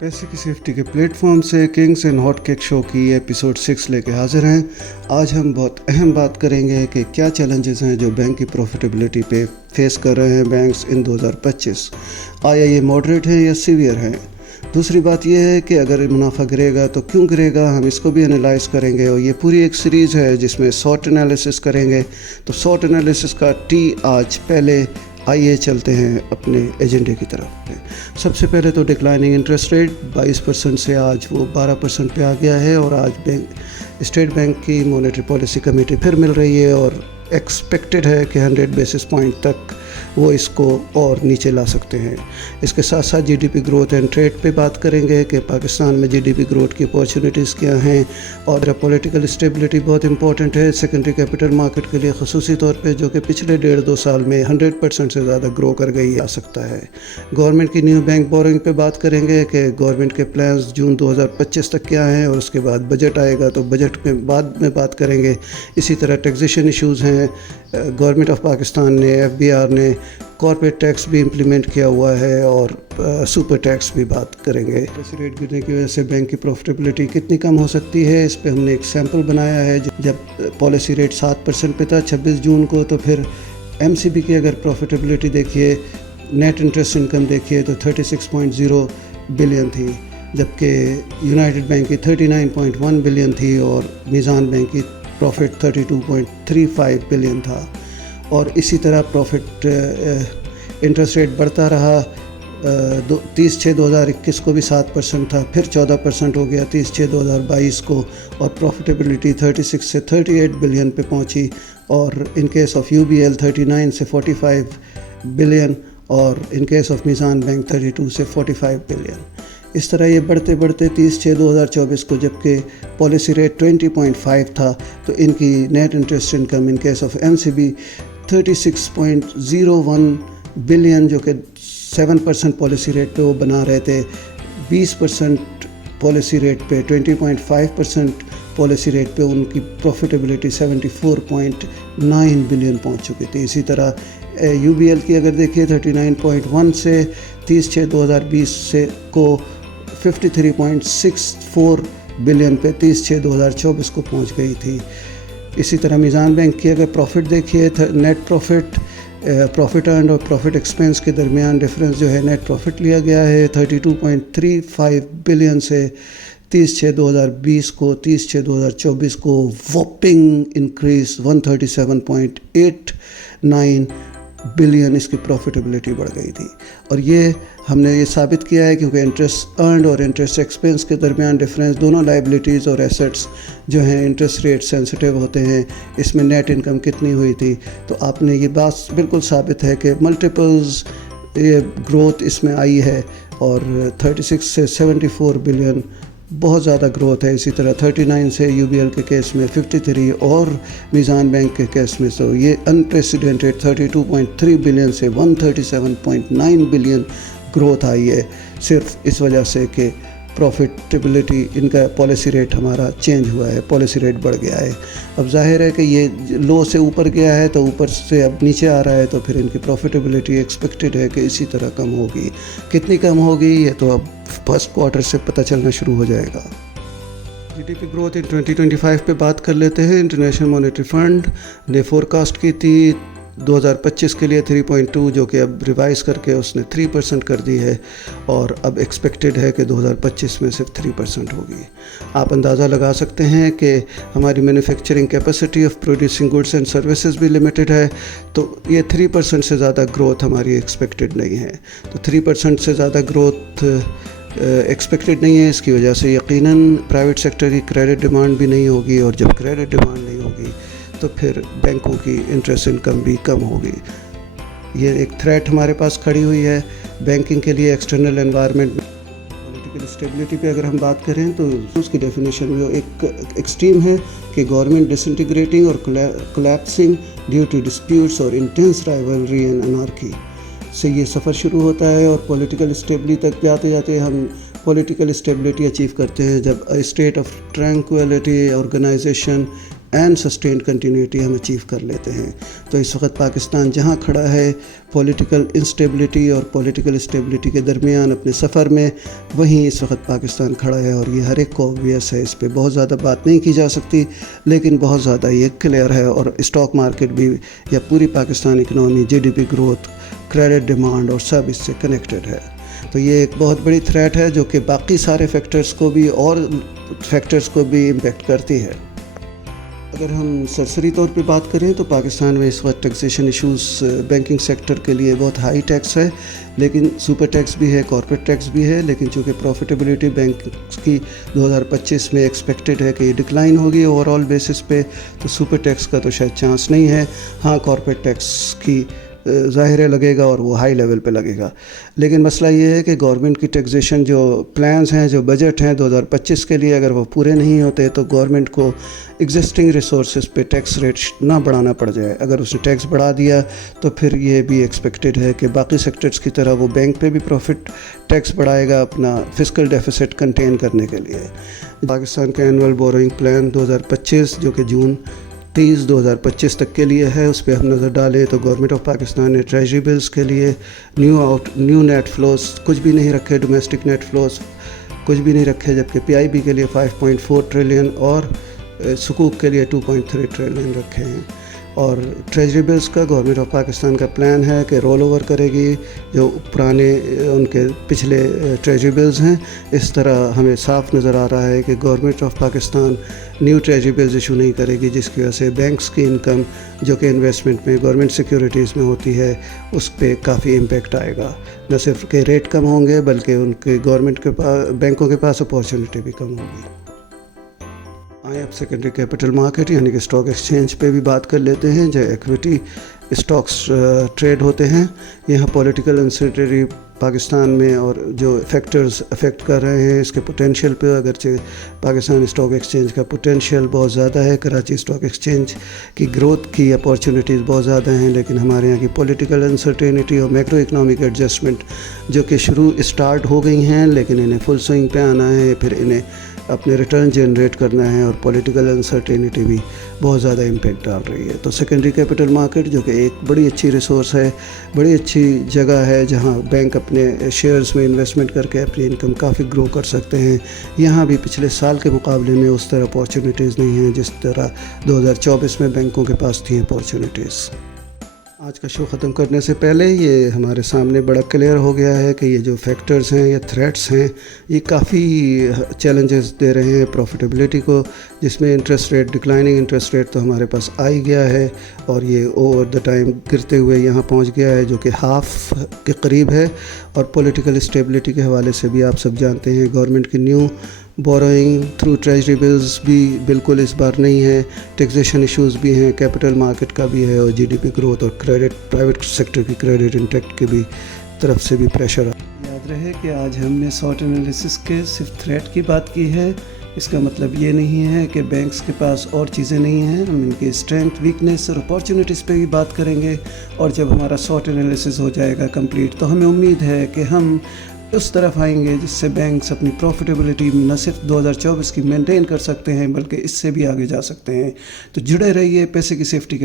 पैसे की सेफ्टी के प्लेटफॉर्म से Kings and hot cake show की एपिसोड 6 लेके हाजिर हैं। आज हम बहुत अहम बात करेंगे कि क्या चैलेंजेस हैं जो बैंक की प्रॉफिटेबिलिटी पे फेस कर रहे हैं बैंक्स इन 2025। आया ये मॉडरेट हैं या सीवियर हैं। दूसरी बात यह है कि अगर मुनाफा गिरेगा तो क्यों गिरेगा, हम इसको भी एनालाइज करेंगे। और ये पूरी एक सीरीज़ है जिसमें शॉर्ट एनालिसिस करेंगे। तो शॉर्ट एनालिसिस का आज पहले आइए चलते हैं अपने एजेंडे की तरफ। सबसे पहले तो डिक्लाइनिंग इंटरेस्ट रेट 22% से आज वो 12% पे आ गया है और आज स्टेट बैंक की मॉनेटरी पॉलिसी कमेटी फिर मिल रही है और एक्सपेक्टेड है कि 100 बेसिस पॉइंट तक वो इसको और नीचे ला सकते हैं। इसके साथ साथ जीडीपी ग्रोथ एंड ट्रेड पे बात करेंगे कि पाकिस्तान में जीडीपी ग्रोथ की अपॉर्चुनिटीज़ क्या हैं और पॉलिटिकल स्टेबिलिटी बहुत इंपॉर्टेंट है सेकेंडरी कैपिटल मार्केट के लिए, ख़ुसूसी तौर पे जो कि पिछले 1.5-2 साल में 100% से ज़्यादा ग्रो कर गई आ सकता है। गवर्नमेंट की न्यू बैंक बोरिंग पे बात करेंगे कि गवर्नमेंट के प्लान्स जून 2025 तक क्या हैं और उसके बाद बजट आएगा तो बजट में बाद में बात करेंगे। इसी तरह टैक्सेशन इश्यूज़ हैं। गवर्नमेंट ऑफ पाकिस्तान ने FBR ने कॉर्पोरेट टैक्स भी इम्प्लीमेंट किया हुआ है और सुपर टैक्स भी बात करेंगे। पॉलिसी रेट गिरने की वजह से बैंक की प्रॉफिटेबिलिटी कितनी कम हो सकती है, इस पे हमने एक सैम्पल बनाया है। जब पॉलिसी रेट 7% पे था 26 जून को, तो फिर MCB की अगर प्रॉफिटेबिलिटी देखिए, नेट इंटरेस्ट इनकम देखिए तो 36.0 बिलियन थी, जबकि यूनाइटेड बैंक की 39.1 बिलियन थी और मीज़ान बैंक की प्रॉफिट 32.35 बिलियन था। और इसी तरह प्रॉफिट इंटरेस्ट रेट बढ़ता रहा। 30/6/2021 को भी 7% था, फिर 14% हो गया 30/6/2022 को और प्रॉफिटेबिलिटी 36 से 38 बिलियन पे पहुंची। और इन केस ऑफ UBL 39 से 45 बिलियन और in case of Meezaan bank 32 से 45 बिलियन। इस तरह ये बढ़ते बढ़ते 30/6/2024 को, जबकि पॉलिसी रेट 20.5 था, तो इनकी net interest income in case of MCB 36.01 billion, जो कि 7% पॉलिसी रेट पे वो बना रहे थे। 20% पॉलिसी रेट पे 20.5% पॉलिसी रेट पे उनकी प्रॉफिटेबिलिटी 74.9 बिलियन पहुंच चुकी थी। इसी तरह UBL की अगर देखिए 39.1 से 30/6/2020 से को 53.64 बिलियन पे 30/6/2024 को पहुंच गई थी। इसी तरह मीज़ान बैंक की अगर प्रॉफिट देखिए, नेट प्रॉफिट अर्न और प्रॉफिट एक्सपेंस के दरमियान डिफरेंस जो है नेट प्रॉफिट लिया गया है 32.35 बिलियन से 30/6/2020 को 30/6/2024 को वॉपिंग इंक्रीज 137.89 बिलियन इसकी प्रॉफिटेबिलिटी बढ़ गई थी। और ये हमने ये साबित किया है क्योंकि इंटरेस्ट अर्नड और इंटरेस्ट एक्सपेंस के दरमियान डिफरेंस, दोनों लाइबिलिटीज़ और एसेट्स जो हैं इंटरेस्ट रेट सेंसिटिव होते हैं। इसमें नेट इनकम कितनी हुई थी, तो आपने ये बात बिल्कुल साबित है कि मल्टीपल्स ये ग्रोथ इसमें आई है और 36 से 74 बिलियन बहुत ज़्यादा ग्रोथ है। इसी तरह 39 से UBL के केस में 53 और मीज़ान बैंक के केस में तो ये अनप्रेसिडेंटेड 32.3 बिलियन से 137.9 बिलियन ग्रोथ आई है, सिर्फ इस वजह से कि प्रॉफिटेबिलिटी इनका पॉलिसी रेट हमारा चेंज हुआ है, पॉलिसी रेट बढ़ गया है। अब जाहिर है कि ये लो से ऊपर गया है तो ऊपर से अब नीचे आ रहा है, तो फिर इनकी प्रॉफिटेबिलिटी एक्सपेक्टेड है कि इसी तरह कम होगी। कितनी कम होगी ये तो अब फर्स्ट क्वार्टर से पता चलना शुरू हो जाएगा। जीडीपी ग्रोथ इन 2025 पे बात कर लेते हैं। इंटरनेशनल मॉनेटरी फंड ने फोरकास्ट की थी 2025 के लिए 3.2, जो कि अब रिवाइज़ करके उसने 3% कर दी है और अब एक्सपेक्टेड है कि 2025 में सिर्फ 3% होगी। आप अंदाज़ा लगा सकते हैं कि हमारी manufacturing capacity of producing goods and services भी लिमिटेड है, तो ये 3% से ज़्यादा ग्रोथ हमारी एक्सपेक्टेड नहीं है। तो 3% से ज़्यादा ग्रोथ एक्सपेक्टेड नहीं है। इसकी वजह से यकीनन प्राइवेट सेक्टर की क्रेडिट डिमांड भी नहीं होगी और जब क्रेडिट डिमांड नहीं होगी तो फिर बैंकों की इंटरेस्ट इनकम भी कम होगी। ये एक थ्रेट हमारे पास खड़ी हुई है बैंकिंग के लिए। एक्सटर्नल एनवायरनमेंट में पॉलिटिकल स्टेबिलिटी पे अगर हम बात करें तो उसकी डेफिनेशन में एक एक्सट्रीम है कि गवर्नमेंट डिसइंटीग्रेटिंग और कोलैप्सिंग ड्यू टू डिस्प्यूट्स और इंटेंस राइवलरी एंड अनार्की से ये सफ़र शुरू होता है और पॉलिटिकल स्टेबिलिटी तक जाते जाते हम पॉलिटिकल स्टेबिलिटी अचीव करते हैं जब state of tranquillity, organisation, and sustained continuity ہم اچیو کر لیتے ہیں. تو اس وقت پاکستان جہاں کھڑا ہے پولیٹیکل انسٹیبلٹی اور پولیٹیکل اسٹیبلٹی کے درمیان اپنے سفر میں، وہیں اس وقت پاکستان کھڑا ہے. اور یہ ہر ایک کو اوبویس ہے، اس پہ بہت زیادہ بات نہیں کی جا سکتی، لیکن بہت زیادہ یہ کلیئر ہے. اور اسٹاک مارکیٹ بھی یا پوری Pakistan economy, G D P growth, credit demand اور سب اس سے کنیکٹڈ ہے. تو یہ ایک بہت بڑی تھریٹ ہے جو کہ باقی سارے فیکٹرز کو بھی اور فیکٹرز کو بھی امپیکٹ کرتی ہے. اگر ہم سرسری طور پہ بات کریں تو پاکستان میں اس وقت ٹیکسیشن ایشوز بینکنگ سیکٹر کے لیے بہت ہائی ٹیکس ہے، لیکن سپر ٹیکس بھی ہے، کارپوریٹ ٹیکس بھی ہے. لیکن چونکہ پروفیٹیبلٹی بینک کی 2025 میں ایکسپیکٹڈ ہے کہ یہ ڈکلائن ہوگی اوور آل بیسس پہ، تو سپر ٹیکس کا تو شاید چانس نہیں ہے. ہاں، کارپوریٹ ٹیکس کی ظاہر لگے گا اور وہ ہائی لیول پہ لگے گا. لیکن مسئلہ یہ ہے کہ گورنمنٹ کی ٹیکسیشن جو پلانز ہیں، جو بجٹ ہیں 2025 کے لیے، اگر وہ پورے نہیں ہوتے تو گورنمنٹ کو ایگزسٹنگ ریسورسز پہ ٹیکس ریٹ نہ بڑھانا پڑ جائے. اگر اس نے ٹیکس بڑھا دیا تو پھر یہ بھی ایکسپیکٹڈ ہے کہ باقی سیکٹرز کی طرح وہ بینک پہ بھی پروفٹ ٹیکس بڑھائے گا اپنا فسکل ڈیفیسٹ کنٹین کرنے کے لیے. پاکستان کا اینول بوروئنگ پلان 2025 جو کہ جون 2025 تک کے لیے ہے، اس پہ ہم نظر ڈالیں تو گورنمنٹ آف پاکستان نے ٹریجری بلز کے لیے نیو نیٹ فلوز کچھ بھی نہیں رکھے، ڈومیسٹک نیٹ فلوز کچھ بھی نہیں رکھے، جبکہ پی آئی بی کے لیے 5.4 ٹریلین اور سکوک کے لیے 2.3 ٹریلین رکھے ہیں. اور ٹریجری بلز کا گورنمنٹ آف پاکستان کا پلان ہے کہ رول اوور کرے گی جو پرانے ان کے پچھلے ٹریجری بلز ہیں. اس طرح ہمیں صاف نظر آ رہا ہے کہ government of Pakistan new treasury bills issue نہیں کرے گی، جس کی وجہ سے بینکس کی انکم جو کہ انویسٹمنٹ میں گورنمنٹ سیکیورٹیز میں ہوتی ہے اس پہ کافی امپیکٹ آئے گا. نہ صرف کہ ریٹ کم ہوں گے بلکہ ان کے گورنمنٹ کے پاس، بینکوں کے پاس اپارچونیٹی بھی کم ہوگی. آئیں اب سیکنڈری کیپٹل مارکیٹ یعنی کہ اسٹاک ایکسچینج پہ بھی بات کر لیتے ہیں. جو ایکویٹی اسٹاکس ٹریڈ ہوتے ہیں، یہاں پولیٹیکل انسرٹنٹی پاکستان میں اور جو فیکٹرز افیکٹ کر رہے ہیں اس کے پوٹینشیل پہ، اگرچہ پاکستان اسٹاک ایکسچینج کا پوٹینشیل بہت زیادہ ہے، کراچی اسٹاک ایکسچینج کی گروتھ کی اپارچونیٹیز بہت زیادہ ہیں، لیکن ہمارے یہاں کی پولیٹیکل انسرٹینٹی اور میکرو اکنامک ایڈجسٹمنٹ جو کہ اسٹارٹ ہو گئی ہیں لیکن انہیں فل سوئنگ پہ آنا ہے، پھر انہیں اپنے ریٹرن جنریٹ کرنا ہے، اور پولیٹیکل انسرٹینٹی بھی بہت زیادہ امپیکٹ ڈال رہی ہے. تو سیکنڈری کیپٹل مارکیٹ جو کہ ایک بڑی اچھی ریسورس ہے، بڑی اچھی جگہ ہے جہاں بینک اپنے شیئرز میں انویسٹمنٹ کر کے اپنی انکم کافی گرو کر سکتے ہیں. یہاں بھی پچھلے سال کے مقابلے میں اس طرح اپارچونیٹیز نہیں ہیں جس طرح 2024 میں بینکوں کے پاس تھیں اپارچونیٹیز. آج کا شو ختم کرنے سے پہلے یہ ہمارے سامنے بڑا کلیئر ہو گیا ہے کہ یہ جو فیکٹرز ہیں یا تھریٹس ہیں یہ کافی چیلنجز دے رہے ہیں پروفیٹیبلٹی کو، جس میں interest rate, declining interest rate تو ہمارے پاس آ ہی گیا ہے اور یہ اوور دا ٹائم گرتے ہوئے یہاں پہنچ گیا ہے جو کہ ہاف کے قریب ہے. اور پولیٹیکل اسٹیبلٹی کے حوالے سے بھی آپ سب جانتے ہیں گورنمنٹ کی new borrowing through treasury bills بھی بالکل اس بار نہیں ہے، ٹیکسیشن ایشوز بھی ہیں، کیپٹل مارکیٹ کا بھی ہے، اور جی ڈی پی گروتھ اور کریڈٹ، پرائیویٹ سیکٹر کی کریڈٹ انٹیکٹ کی بھی طرف سے بھی پریشر. یاد رہے کہ آج ہم نے سوٹ انالیسس کے صرف تھریٹ کی بات کی ہے. اس کا مطلب یہ نہیں ہے کہ بینکس کے پاس اور چیزیں نہیں ہیں. ہم ان کی اسٹرینتھ، ویکنیس اور اپارچونیٹیز پہ بھی بات کریں گے. اور جب ہمارا سوٹ انالیسس ہو جائے گا کمپلیٹ تو ہمیں امید ہے کہ ہم اس طرف آئیں گے جس سے بینکس اپنی پروفیٹیبلٹی نہ صرف 2024 کی مینٹین کر سکتے ہیں بلکہ اس سے بھی آگے جا سکتے ہیں. تو جڑے رہیے پیسے کی سیفٹی کے